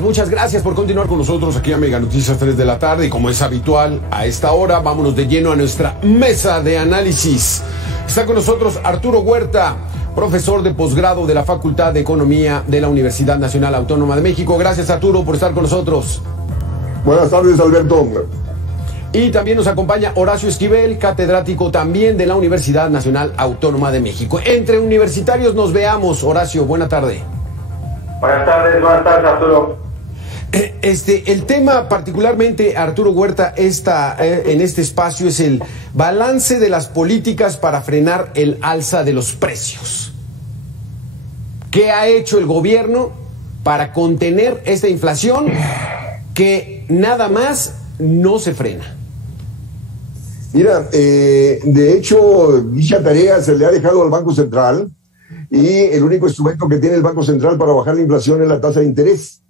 Muchas gracias por continuar con nosotros aquí a Mega Noticias 3 de la tarde. Y como es habitual, a esta hora vámonos de lleno a nuestra mesa de análisis. Está con nosotros Arturo Huerta, profesor de posgrado de la Facultad de Economía de la Universidad Nacional Autónoma de México. Gracias, Arturo, por estar con nosotros. Buenas tardes, Alberto. Y también nos acompaña Horacio Esquivel, catedrático también de la Universidad Nacional Autónoma de México. Entre universitarios nos veamos. Horacio, buena tarde. Buenas tardes, Arturo. El tema particularmente, Arturo Huerta, en este espacio es el balance de las políticas para frenar el alza de los precios. ¿Qué ha hecho el gobierno para contener esta inflación que nada más no se frena? Mira, de hecho, dicha tarea se le ha dejado al Banco Central y el único instrumento que tiene el Banco Central para bajar la inflación es la tasa de interés.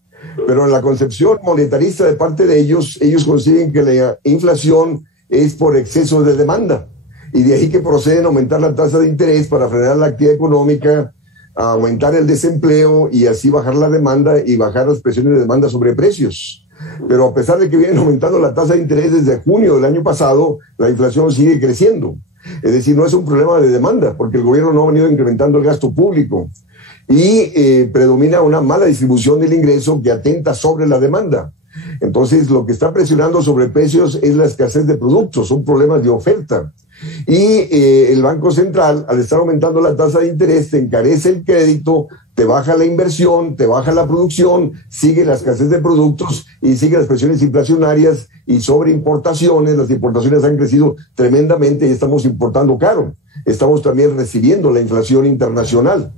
Pero en la concepción monetarista de parte de ellos consiguen que la inflación es por exceso de demanda. Y de ahí que proceden a aumentar la tasa de interés para frenar la actividad económica, a aumentar el desempleo y así bajar la demanda y bajar las presiones de demanda sobre precios. Pero a pesar de que vienen aumentando la tasa de interés desde junio del año pasado, la inflación sigue creciendo. Es decir, no es un problema de demanda, porque el gobierno no ha venido incrementando el gasto público y predomina una mala distribución del ingreso que atenta sobre la demanda. Entonces, lo que está presionando sobre precios es la escasez de productos, son problemas de oferta. Y el Banco Central, al estar aumentando la tasa de interés, te encarece el crédito, te baja la inversión, te baja la producción, sigue la escasez de productos y sigue las presiones inflacionarias y sobre importaciones. Las importaciones han crecido tremendamente y estamos importando caro. Estamos también recibiendo la inflación internacional.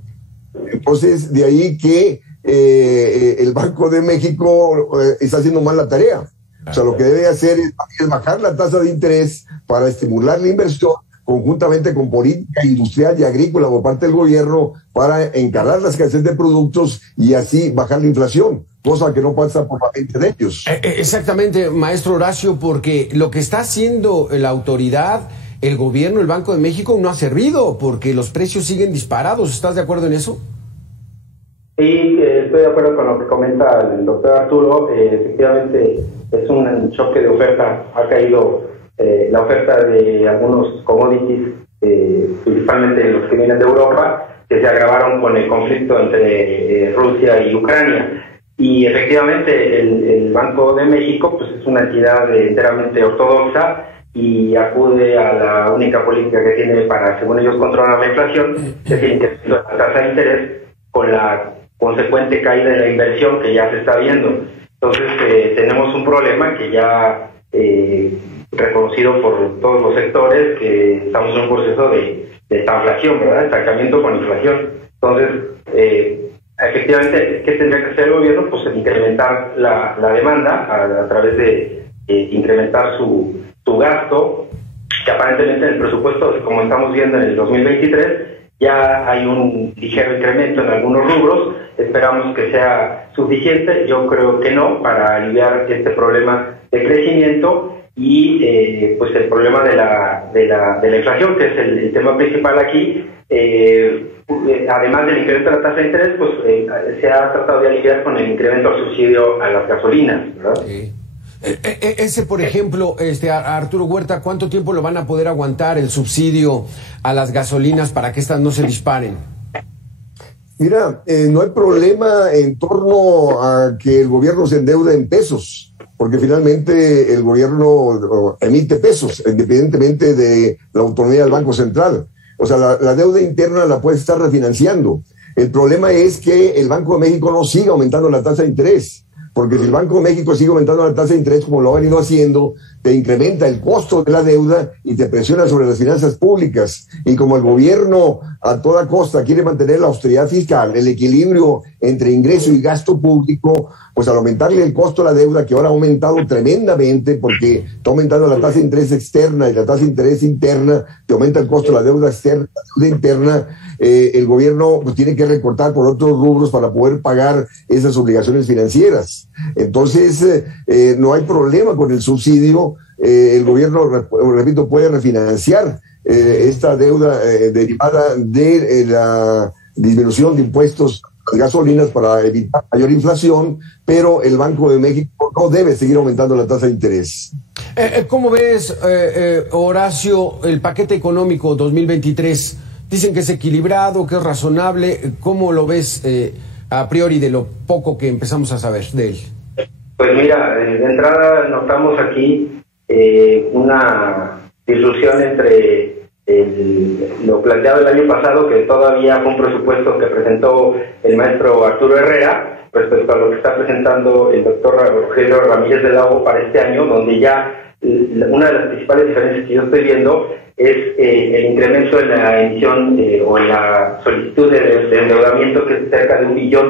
Entonces, de ahí que el Banco de México está haciendo mal la tarea. O sea, lo que debe hacer es bajar la tasa de interés para estimular la inversión conjuntamente con política industrial y agrícola por parte del gobierno para encarar la escasez de productos y así bajar la inflación, cosa que no pasa por la mente de ellos. Exactamente, maestro Horacio, porque lo que está haciendo la autoridad, el gobierno, el Banco de México, no ha servido porque los precios siguen disparados. ¿Estás de acuerdo en eso? Sí, estoy de acuerdo con lo que comenta el doctor Arturo. Efectivamente, es un choque de oferta. Ha caído la oferta de algunos commodities, principalmente los que vienen de Europa, que se agravaron con el conflicto entre Rusia y Ucrania. Y efectivamente, el Banco de México pues es una entidad enteramente ortodoxa y acude a la única política que tiene para, según ellos, controlar la inflación, que es el incremento de la tasa de interés, con la consecuente caída de la inversión que ya se está viendo. Entonces tenemos un problema que ya reconocido por todos los sectores, que estamos en un proceso de estanflación, ¿verdad? Estancamiento con inflación. Entonces, efectivamente, ¿qué tendría que hacer el gobierno? Pues incrementar la demanda a través de incrementar su gasto, que aparentemente en el presupuesto, como estamos viendo en el 2023, ya hay un ligero incremento en algunos rubros. Esperamos que sea suficiente. Yo creo que no, para aliviar este problema de crecimiento y pues el problema de la inflación, que es el tema principal aquí. Además del incremento de la tasa de interés, pues se ha tratado de aliviar con el incremento al subsidio a las gasolinas, ¿verdad? Sí. Ese, por ejemplo, Arturo Huerta, ¿cuánto tiempo lo van a poder aguantar el subsidio a las gasolinas para que estas no se disparen? Mira, no hay problema en torno a que el gobierno se endeude en pesos, porque finalmente el gobierno emite pesos, independientemente de la autonomía del Banco Central. O sea, la deuda interna la puede estar refinanciando. El problema es que el Banco de México no siga aumentando la tasa de interés. Porque si el Banco de México sigue aumentando la tasa de interés como lo ha venido haciendo, te incrementa el costo de la deuda y te presiona sobre las finanzas públicas. Y como el gobierno a toda costa quiere mantener la austeridad fiscal, el equilibrio entre ingreso y gasto público, pues al aumentarle el costo a la deuda, que ahora ha aumentado tremendamente porque está aumentando la tasa de interés externa y la tasa de interés interna, te aumenta el costo de la deuda externa, la deuda interna, el gobierno pues tiene que recortar por otros rubros para poder pagar esas obligaciones financieras. Entonces, no hay problema con el subsidio. El gobierno, repito, puede refinanciar esta deuda derivada de la disminución de impuestos las gasolinas para evitar mayor inflación, pero el Banco de México no debe seguir aumentando la tasa de interés. ¿Cómo ves, Horacio, el paquete económico 2023? Dicen que es equilibrado, que es razonable. ¿Cómo lo ves a priori de lo poco que empezamos a saber de él? Pues mira, de entrada notamos aquí una disrupción entre lo planteado el año pasado, que todavía fue un presupuesto que presentó el maestro Arturo Herrera, respecto a lo que está presentando el doctor Rogelio Ramírez de Lago para este año, donde ya una de las principales diferencias que yo estoy viendo es el incremento en la emisión o en la solicitud de endeudamiento, que es cerca de $1 billón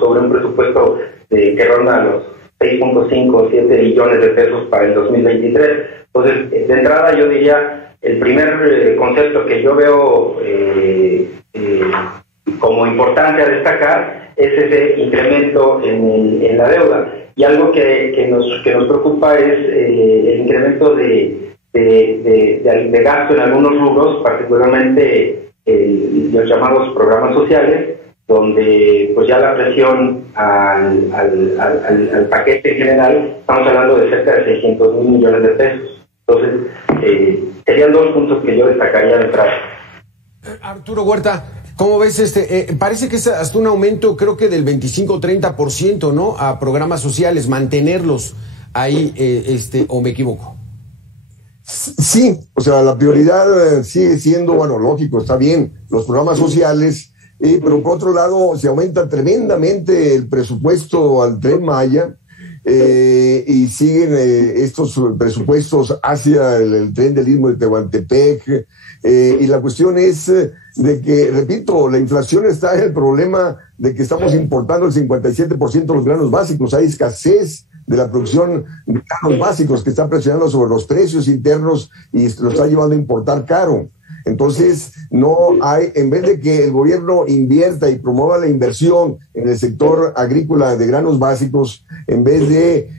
sobre un presupuesto que ronda los 6.5 o 7 billones de pesos para el 2023. Entonces, de entrada yo diría, el primer concepto que yo veo como importante a destacar es ese incremento en la deuda. Y algo que nos preocupa es el incremento de gasto en algunos rubros, particularmente los llamados programas sociales, donde pues ya la presión al paquete en general, estamos hablando de cerca de 600 mil millones de pesos. Entonces, serían dos puntos que yo destacaría de entrada. Arturo Huerta, ¿cómo ves parece que es hasta un aumento, creo que del 25-30%, ¿no? A programas sociales, mantenerlos ahí, ¿o me equivoco? Sí, o sea, la prioridad sigue siendo, bueno, lógico, está bien, los programas sociales, pero por otro lado se aumenta tremendamente el presupuesto al Tren Maya, y siguen estos presupuestos hacia el tren del Istmo de Tehuantepec, y la cuestión es de que, repito, la inflación está en el problema de que estamos importando el 57% de los granos básicos, hay escasez de la producción de granos básicos que está presionando sobre los precios internos y lo está llevando a importar caro. Entonces, no hay, en vez de que el gobierno invierta y promueva la inversión en el sector agrícola de granos básicos, en vez de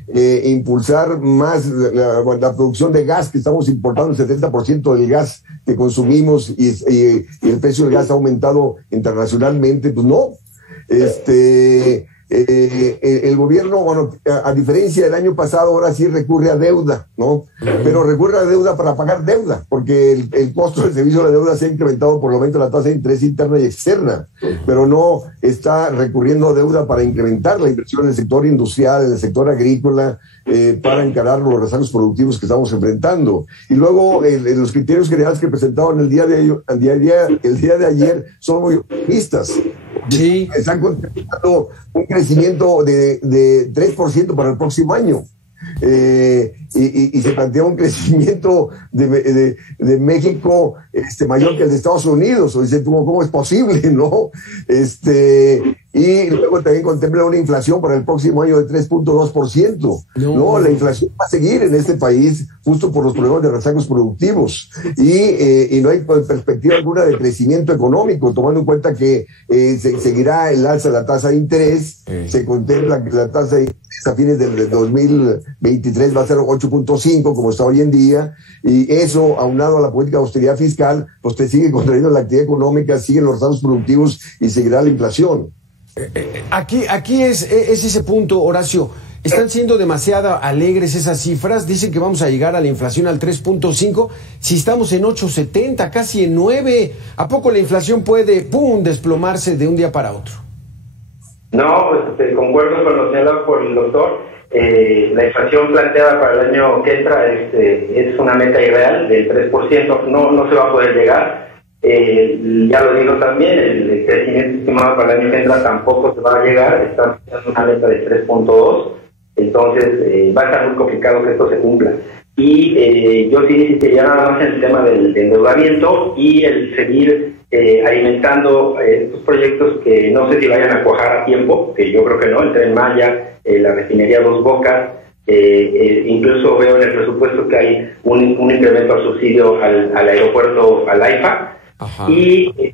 impulsar más la producción de gas, que estamos importando el 70% del gas que consumimos y el precio del gas ha aumentado internacionalmente, pues no. El gobierno, bueno, a diferencia del año pasado, ahora sí recurre a deuda, ¿no? Pero recurre a deuda para pagar deuda, porque el costo del servicio de la deuda se ha incrementado por el aumento de la tasa de interés interna y externa, pero no está recurriendo a deuda para incrementar la inversión en el sector industrial, en el sector agrícola, para encarar los rezagos productivos que estamos enfrentando. Y luego, los criterios generales que presentaron el día de ayer son muy optimistas. Sí. Están contemplando un crecimiento de 3% para el próximo año. Y se plantea un crecimiento de México mayor que el de Estados Unidos. O dice, ¿cómo es posible, no? Y luego también contempla una inflación para el próximo año de 3.2%. No, la inflación va a seguir en este país justo por los problemas de rezagos productivos. Y no hay perspectiva alguna de crecimiento económico, tomando en cuenta que seguirá el alza de la tasa de interés. Se contempla que la tasa de interés a fines del 2023 va a ser 8.5, como está hoy en día, y eso, aunado a la política de austeridad fiscal, pues te sigue contrayendo la actividad económica, siguen los rezagos productivos y seguirá la inflación. Aquí es ese punto, Horacio. Están siendo demasiado alegres esas cifras. Dicen que vamos a llegar a la inflación al 3.5. Si estamos en 8.70, casi en 9, ¿a poco la inflación puede, desplomarse de un día para otro? No, pues concuerdo con lo señalado por el doctor. La inflación planteada para el año que entra es una meta irreal del 3%. No se va a poder llegar. Ya lo digo también, el crecimiento estimado para el año que entra tampoco se va a llegar. Está en una meta de 3.2. Entonces va a estar muy complicado que esto se cumpla. Y yo sí insistiría nada más en el tema del endeudamiento y el seguir alimentando estos proyectos que no sé si vayan a cuajar a tiempo, que yo creo que no, el Tren Maya, la refinería Dos Bocas, incluso veo en el presupuesto que hay un incremento al subsidio al aeropuerto, al AIFA. Ajá. Y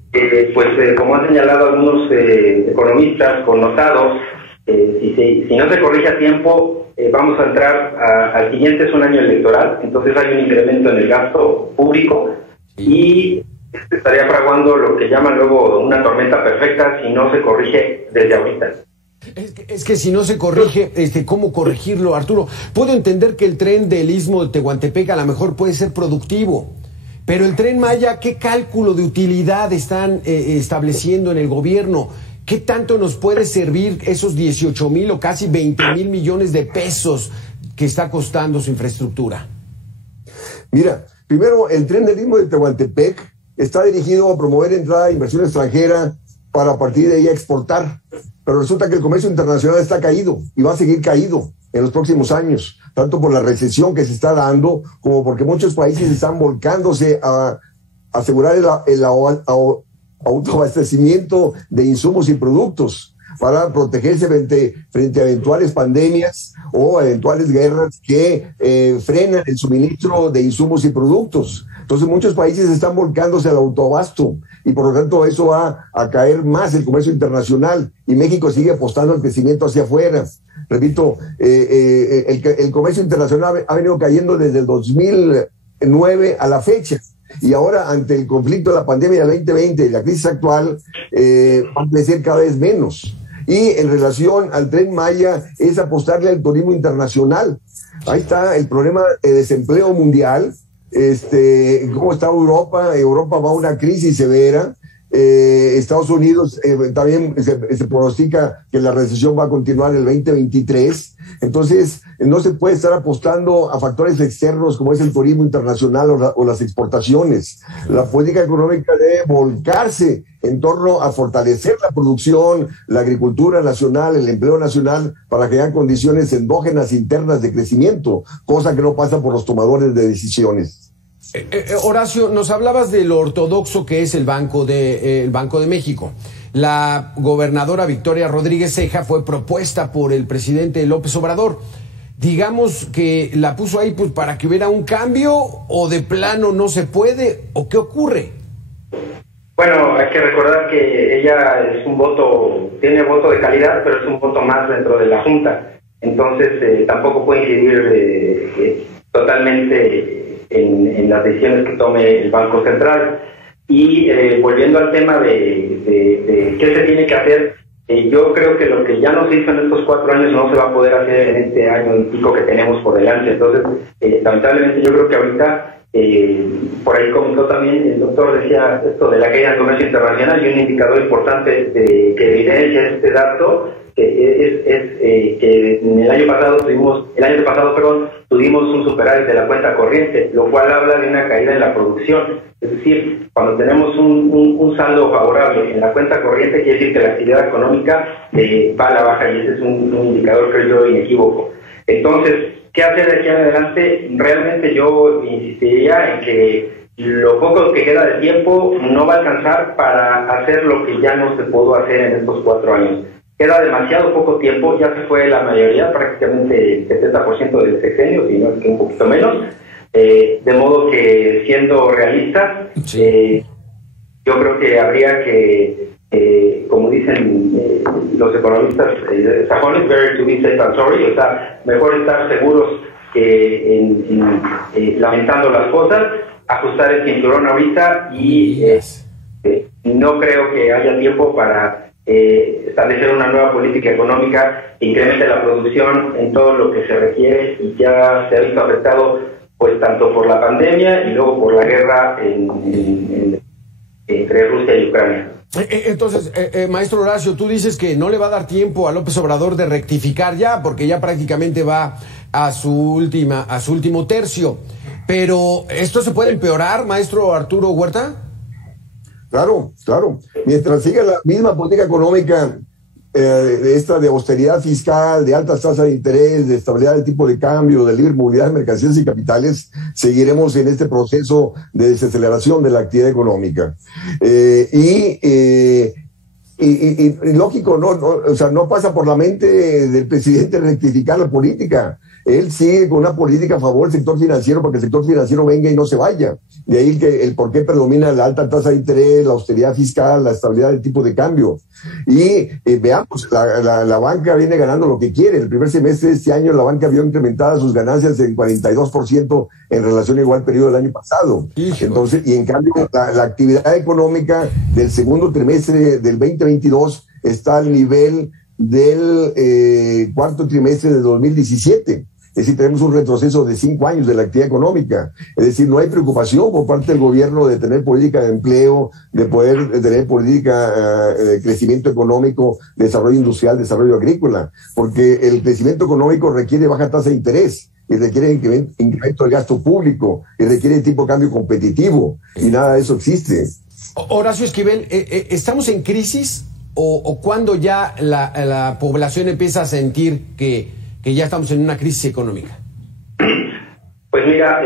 como han señalado algunos economistas connotados, si no se corrige a tiempo, vamos a entrar al siguiente, es un año electoral, entonces hay un incremento en el gasto público y estaría fraguando lo que llaman luego una tormenta perfecta si no se corrige desde ahorita. Es que si no se corrige, ¿cómo corregirlo, Arturo? Puedo entender que el tren del Istmo de Tehuantepec a lo mejor puede ser productivo, pero el Tren Maya, ¿qué cálculo de utilidad están estableciendo en el gobierno? ¿Qué tanto nos puede servir esos 18,000 o casi 20,000 millones de pesos que está costando su infraestructura? Mira, primero, el tren del Istmo de Tehuantepec está dirigido a promover entrada de inversión extranjera para a partir de ahí exportar. Pero resulta que el comercio internacional está caído y va a seguir caído en los próximos años, tanto por la recesión que se está dando, como porque muchos países están volcándose a asegurar el autoabastecimiento de insumos y productos para protegerse frente a eventuales pandemias o eventuales guerras que frenan el suministro de insumos y productos. Entonces muchos países están volcándose al autoabasto y por lo tanto eso va a caer más el comercio internacional y México sigue apostando al crecimiento hacia afuera. Repito, el comercio internacional ha venido cayendo desde el 2009 a la fecha y ahora ante el conflicto de la pandemia del 2020 y la crisis actual va a crecer cada vez menos. Y en relación al Tren Maya es apostarle al turismo internacional. Ahí está el problema de desempleo mundial. ¿Cómo está Europa? Europa va a una crisis severa. Estados Unidos también se pronostica que la recesión va a continuar el 2023. Entonces, no se puede estar apostando a factores externos como es el turismo internacional o las exportaciones. La política económica debe volcarse en torno a fortalecer la producción, la agricultura nacional, el empleo nacional, para crear condiciones endógenas internas de crecimiento, cosa que no pasa por los tomadores de decisiones. Horacio, nos hablabas de lo ortodoxo que es el Banco de México. La gobernadora Victoria Rodríguez Ceja fue propuesta por el presidente López Obrador. Digamos que la puso ahí pues para que hubiera un cambio, o de plano no se puede, o qué ocurre. Bueno, hay que recordar que ella es tiene voto de calidad, pero es un voto más dentro de la Junta. Entonces tampoco puede incidir totalmente en las decisiones que tome el Banco Central. Y volviendo al tema de qué se tiene que hacer, yo creo que lo que ya no se hizo en estos 4 años no se va a poder hacer en este año y pico que tenemos por delante. Entonces, lamentablemente yo creo que ahorita, por ahí comentó también, el doctor decía esto de la caída del comercio internacional, y un indicador importante que evidencia este dato que en el año pasado tuvimos un superávit de la cuenta corriente, lo cual habla de una caída en la producción. Es decir, cuando tenemos un saldo favorable en la cuenta corriente, quiere decir que la actividad económica va a la baja, y ese es un indicador, creo yo, inequívoco. Entonces, ¿qué hacer de aquí en adelante? Realmente yo insistiría en que lo poco que queda de tiempo no va a alcanzar para hacer lo que ya no se pudo hacer en estos 4 años. Queda demasiado poco tiempo, ya se fue la mayoría, prácticamente el 70% del sexenio, si no es que un poquito menos, de modo que, siendo realistas, sí, yo creo que habría que, como dicen los economistas sajones, better to be safe than sorry, o sea, mejor estar seguros que lamentando las cosas, ajustar el cinturón ahorita y no creo que haya tiempo para establecer una nueva política económica que incremente la producción en todo lo que se requiere, y ya se ha visto afectado pues tanto por la pandemia y luego por la guerra entre Rusia y Ucrania. Entonces, maestro Horacio, tú dices que no le va a dar tiempo a López Obrador de rectificar ya, porque ya prácticamente va a su último tercio. Pero, ¿esto se puede empeorar, maestro Arturo Huerta? Claro. Mientras siga la misma política económica de austeridad fiscal, de altas tasas de interés, de estabilidad del tipo de cambio, de libre movilidad de mercancías y capitales, seguiremos en este proceso de desaceleración de la actividad económica. Y y lógico, o sea, no pasa por la mente del presidente rectificar la política. Él sigue con una política a favor del sector financiero para que el sector financiero venga y no se vaya. De ahí el por qué predomina la alta tasa de interés, la austeridad fiscal, la estabilidad del tipo de cambio. Y veamos, la banca viene ganando lo que quiere. El primer semestre de este año la banca vio incrementadas sus ganancias en 42% en relación al igual periodo del año pasado. Entonces, y en cambio la actividad económica del segundo trimestre del 2022 está al nivel del cuarto trimestre de 2017. Es decir, tenemos un retroceso de 5 años de la actividad económica. Es decir, no hay preocupación por parte del gobierno de tener política de empleo, de poder tener política de crecimiento económico, desarrollo industrial, desarrollo agrícola, porque el crecimiento económico requiere baja tasa de interés y requiere incremento del gasto público y requiere tipo de cambio competitivo, y nada de eso existe. Horacio Esquivel, ¿estamos en crisis o cuando ya la población empieza a sentir que ya estamos en una crisis económica? Pues mira,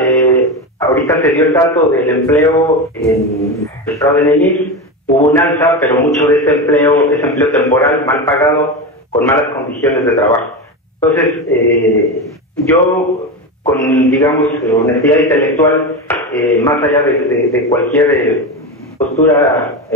ahorita se dio el dato del empleo en el estado de Nenis, hubo un alza, pero mucho de ese empleo es empleo temporal, mal pagado, con malas condiciones de trabajo. Entonces, yo con, digamos, honestidad intelectual, más allá de cualquier postura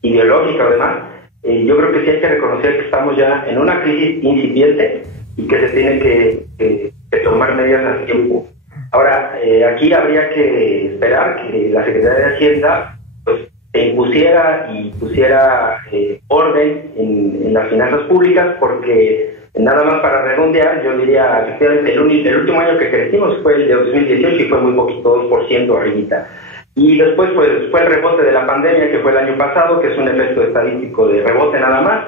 ideológica o demás, yo creo que sí hay que reconocer que estamos ya en una crisis incipiente y que se tiene que tomar medidas a tiempo. Ahora, aquí habría que esperar que la Secretaría de Hacienda pues se impusiera y pusiera orden en las finanzas públicas, porque nada más para redondear, yo diría, efectivamente, el último año que crecimos fue el de 2018 y fue muy poquito, 2% arribita. Y después pues fue el rebote de la pandemia, que fue el año pasado, que es un efecto estadístico de rebote nada más.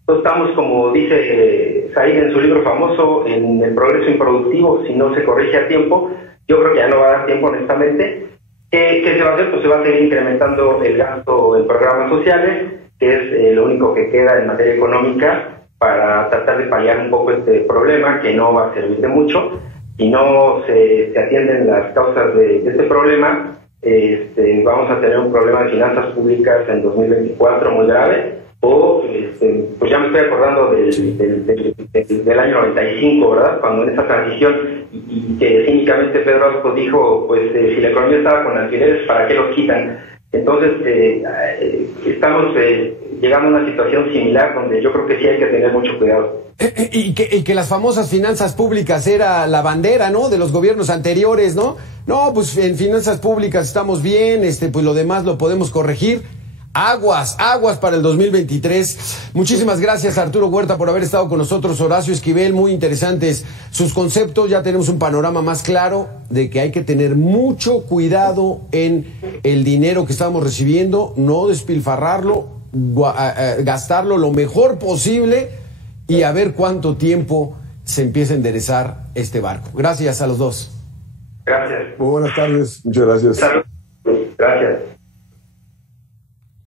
Entonces estamos, como dice Said en su libro famoso, en el progreso improductivo, si no se corrige a tiempo. Yo creo que ya no va a dar tiempo, honestamente. ¿Qué se va a hacer? Pues se va a seguir incrementando el gasto en programas sociales, que es lo único que queda en materia económica para tratar de paliar un poco este problema, que no va a servir de mucho. Si no se atienden las causas de este problema, vamos a tener un problema de finanzas públicas en 2024 muy grave, o pues ya me estoy acordando del año 95, ¿verdad? Cuando en esa transición, y que cínicamente Pedro Asco dijo, pues si la economía estaba con alquileres, ¿para qué los quitan? Entonces, estamos llegando a una situación similar donde yo creo que sí hay que tener mucho cuidado. Y que las famosas finanzas públicas era la bandera, ¿no?, de los gobiernos anteriores, ¿no? No, pues en finanzas públicas estamos bien, pues lo demás lo podemos corregir. Aguas para el 2023. Muchísimas gracias, Arturo Huerta, por haber estado con nosotros. Horacio Esquivel, muy interesantes sus conceptos. Ya tenemos un panorama más claro de que hay que tener mucho cuidado en el dinero que estamos recibiendo, no despilfarrarlo, gastarlo lo mejor posible y a ver cuánto tiempo se empieza a enderezar este barco. Gracias a los dos. Gracias. Muy buenas tardes. Muchas gracias. Gracias.